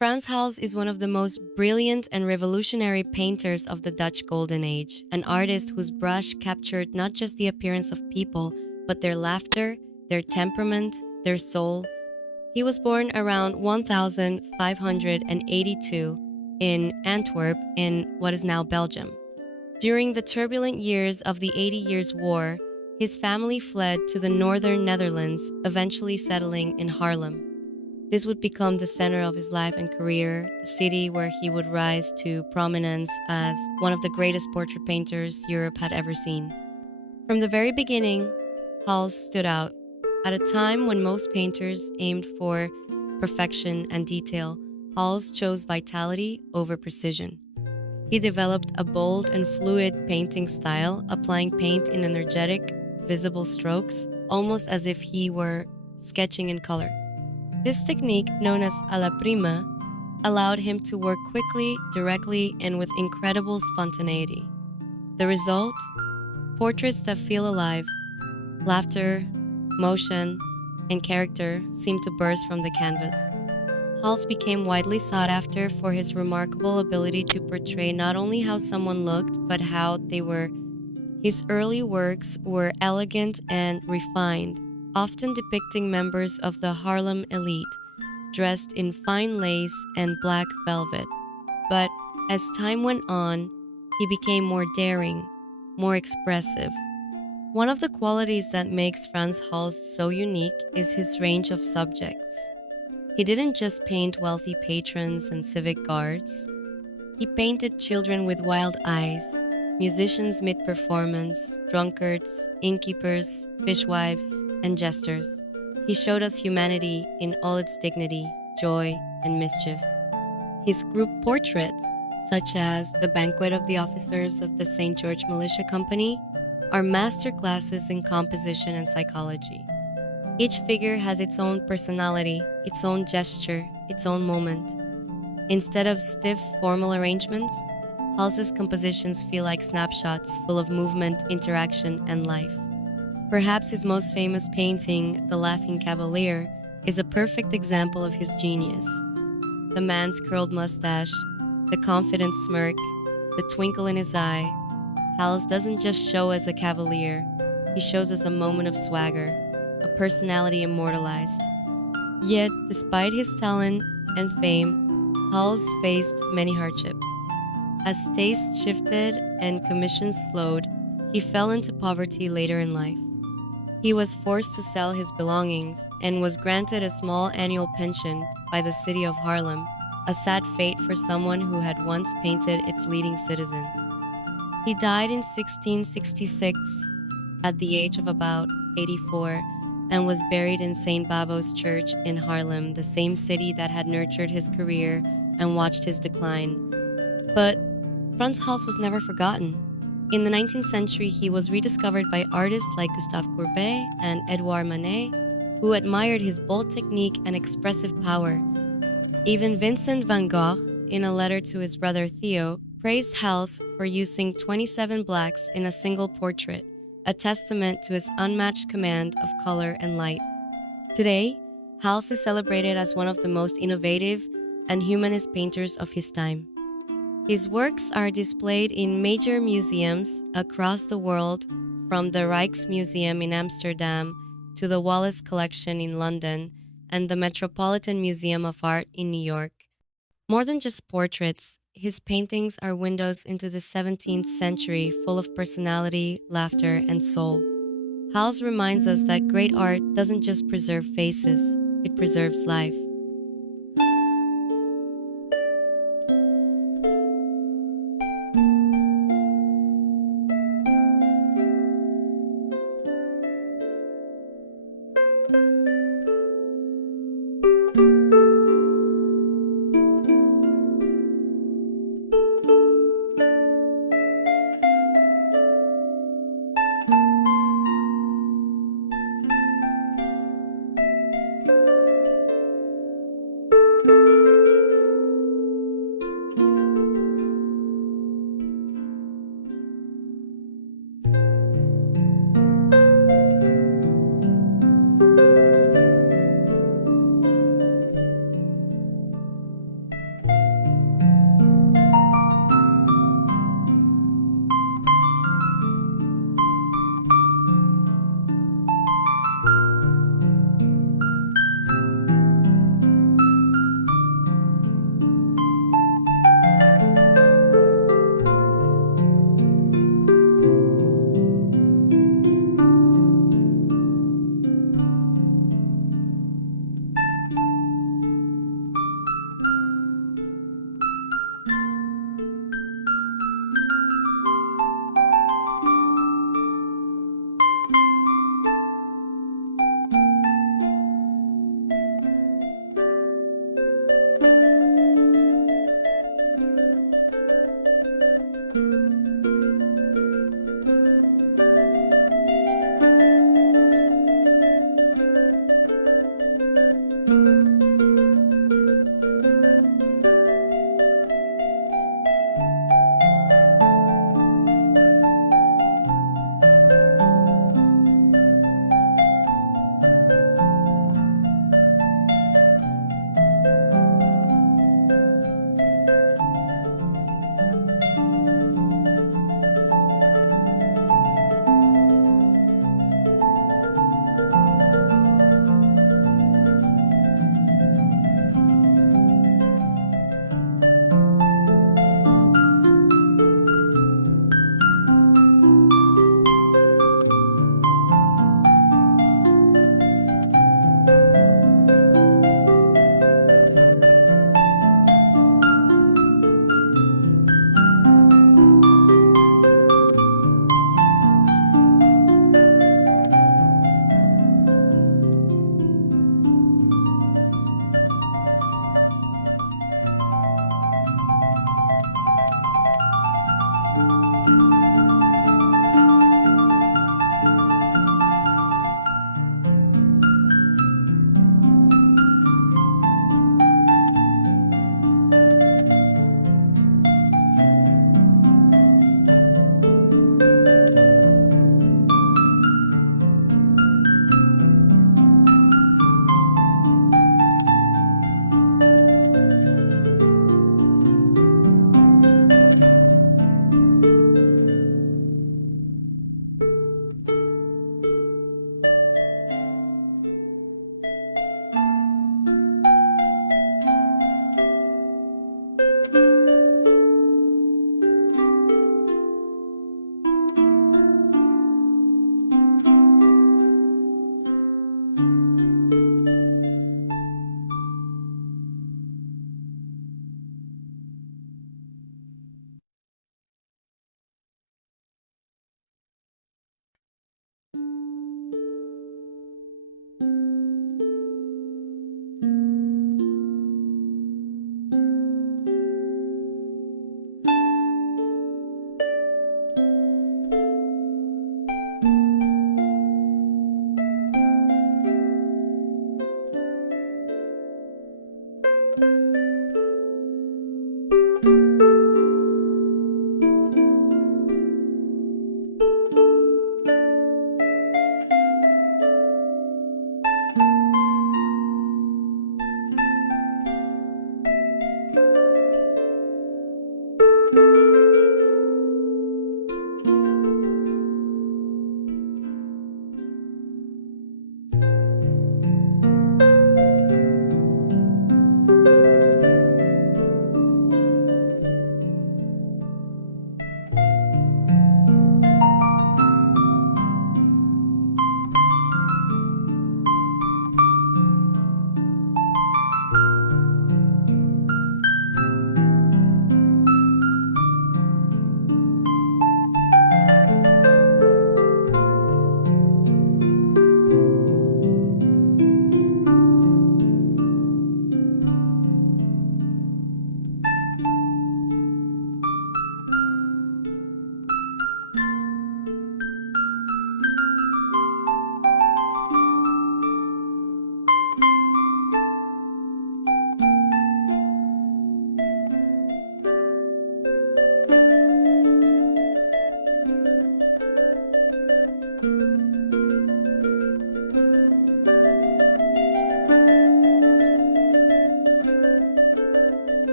Frans Hals is one of the most brilliant and revolutionary painters of the Dutch Golden Age, an artist whose brush captured not just the appearance of people, but their laughter, their temperament, their soul. He was born around 1582 in Antwerp, in what is now Belgium. During the turbulent years of the 80 Years' War, his family fled to the northern Netherlands, eventually settling in Haarlem. This would become the center of his life and career, the city where he would rise to prominence as one of the greatest portrait painters Europe had ever seen. From the very beginning, Hals stood out. At a time when most painters aimed for perfection and detail, Hals chose vitality over precision. He developed a bold and fluid painting style, applying paint in energetic, visible strokes, almost as if he were sketching in color. This technique, known as a la prima, allowed him to work quickly, directly, and with incredible spontaneity. The result? Portraits that feel alive. Laughter, motion, and character seem to burst from the canvas. Hals became widely sought after for his remarkable ability to portray not only how someone looked, but how they were. His early works were elegant and refined, often depicting members of the Haarlem elite, dressed in fine lace and black velvet. But as time went on, he became more daring, more expressive. One of the qualities that makes Frans Hals so unique is his range of subjects. He didn't just paint wealthy patrons and civic guards. He painted children with wild eyes, musicians mid-performance, drunkards, innkeepers, fishwives, and jesters. He showed us humanity in all its dignity, joy, and mischief. His group portraits, such as the Banquet of the officers of the St. George Militia Company, are masterclasses in composition and psychology. Each figure has its own personality, its own gesture, its own moment. Instead of stiff, formal arrangements, Hals's compositions feel like snapshots full of movement, interaction, and life. Perhaps his most famous painting, The Laughing Cavalier, is a perfect example of his genius. The man's curled mustache, the confident smirk, the twinkle in his eye. Hals doesn't just show us a cavalier, he shows us a moment of swagger, a personality immortalized. Yet, despite his talent and fame, Hals faced many hardships. As tastes shifted and commissions slowed, he fell into poverty later in life. He was forced to sell his belongings and was granted a small annual pension by the city of Haarlem, a sad fate for someone who had once painted its leading citizens. He died in 1666 at the age of about 84 and was buried in St. Bavo's Church in Haarlem, the same city that had nurtured his career and watched his decline. But Frans Hals was never forgotten. In the 19th century, he was rediscovered by artists like Gustave Courbet and Edouard Manet, who admired his bold technique and expressive power. Even Vincent van Gogh, in a letter to his brother Theo, praised Hals for using 27 blacks in a single portrait, a testament to his unmatched command of color and light. Today, Hals is celebrated as one of the most innovative and humanist painters of his time. His works are displayed in major museums across the world, from the Rijksmuseum in Amsterdam to the Wallace Collection in London and the Metropolitan Museum of Art in New York. More than just portraits, his paintings are windows into the 17th century full of personality, laughter, and soul. Hals reminds us that great art doesn't just preserve faces, it preserves life.